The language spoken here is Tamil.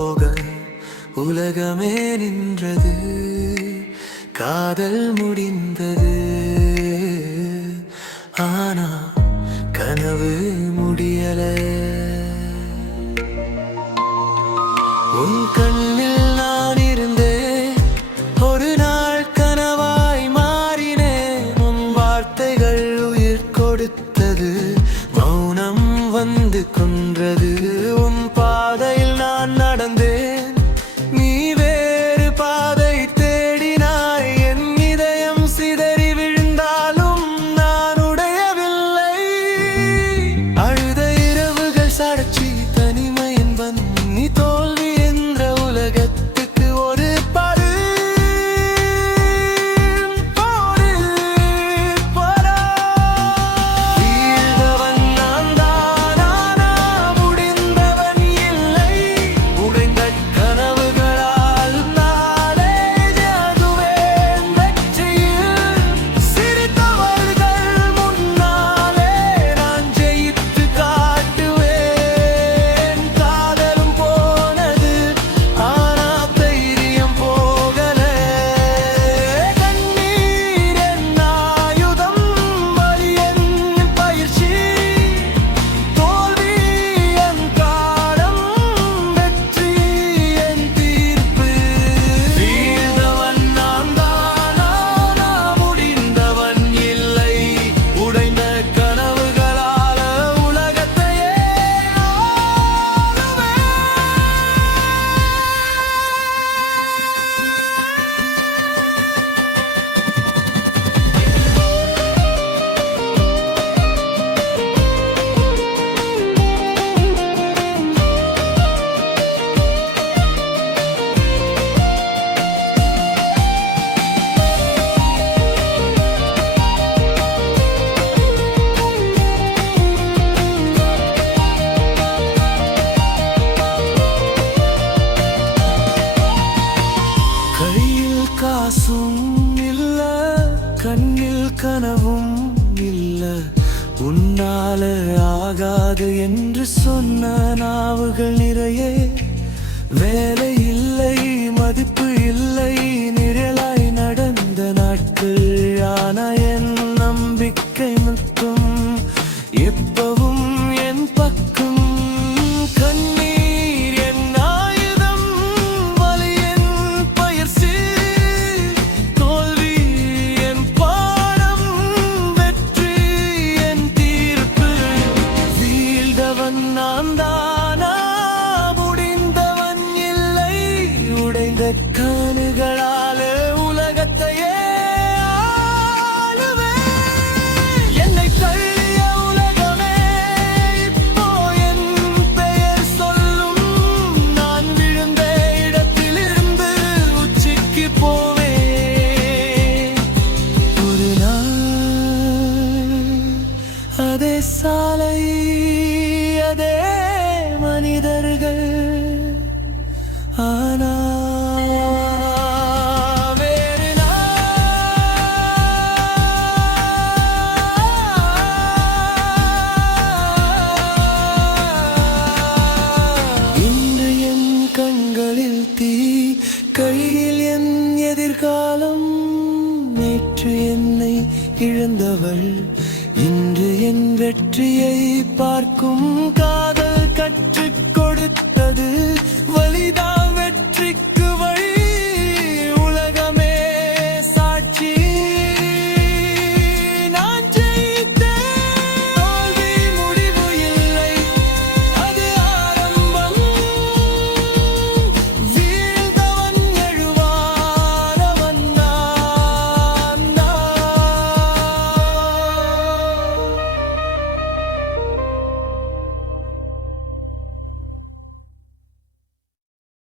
போக உலகமே நின்றது. காதல் முடிந்தது, ஆனா கனவு முடியல. உன் கண்ணில் நான் இருந்தேன், ஒரு நாள் கனவாய் மாறினேன். உன் வார்த்தைகள் உயிர் கொடுத்தது, மௌனம் வந்து கொன்றது. உன் பாதையில் நான் நடந்தேன், நீ வேறு பாதை தேடினாய். என் இதயம் சிதறி விழுந்தாலும் நான் உடையவில்லை. அழுத இரவுகள் சாட்சி, தனிமையின் நீ தோல்வி என்ற உலகத்துக்கு ஒரு படு போடு போடா. வீழ்ந்தவன் நான் தான், ஆனா முடிந்தவன் இல்லை. உடைந்த கனவுகளால் நாளே ஜாகுவேன் வெற்றியில். சிரித்தவர்கள் முன்னாலே நான் ஜெயித்து காட்டுவேன். காதலும் போனது, ஆனா தைரியம் போகல. கண்ணீர் என் ஆயுதம், வலி என் பயிற்சி. தோல்வி என் பாடம், வெற்றி என் தீர்ப்பு. வீழ்ந்தவன் நான் தான், ஆனா முடிந்தவன் இல்லை. உடைந்த கனவுகளால உலகத்தையே ஆளுவேன். கையில் காசும் இல்ல, கண்ணில் கனவும் இல்ல. உன்னால ஆகாது என்று சொன்ன நாவுகள் நிறைய. வேலை இல்லை, மதிப்பு இல்லை, நிழலாய் நடந்த நாட்கள். ஆனா என் நம்பிக்கை மட்டும் எப்பவும் என் பக்கம். கண்ணீர் என் ஆயுதம், வலி என் பயிற்சி. தோல்வி என் பாடம், வெற்றி என் தீர்ப்பு. வீழ்ந்தவன் நான் தானா, முடிந்தவன் இல்லை. உடைந்த கண்ணுகளால உலகத்தையே ஆளுவேன். என்னை தள்ளிய உலகமே இப்போ என் பெயர் சொல்லும். நான் விழுந்த இடத்திலிருந்து உச்சிக்கு போவேன். ஒரு நாள் அதே சாலை, அதே மனிதர்கள், ஆனா வேறு இன்று என் கண்களில் தீ, கையில் என் எதிர்காலம். நேற்று என்னை இழந்தவள் இன்று என் வெற்றியை பார்க்கும்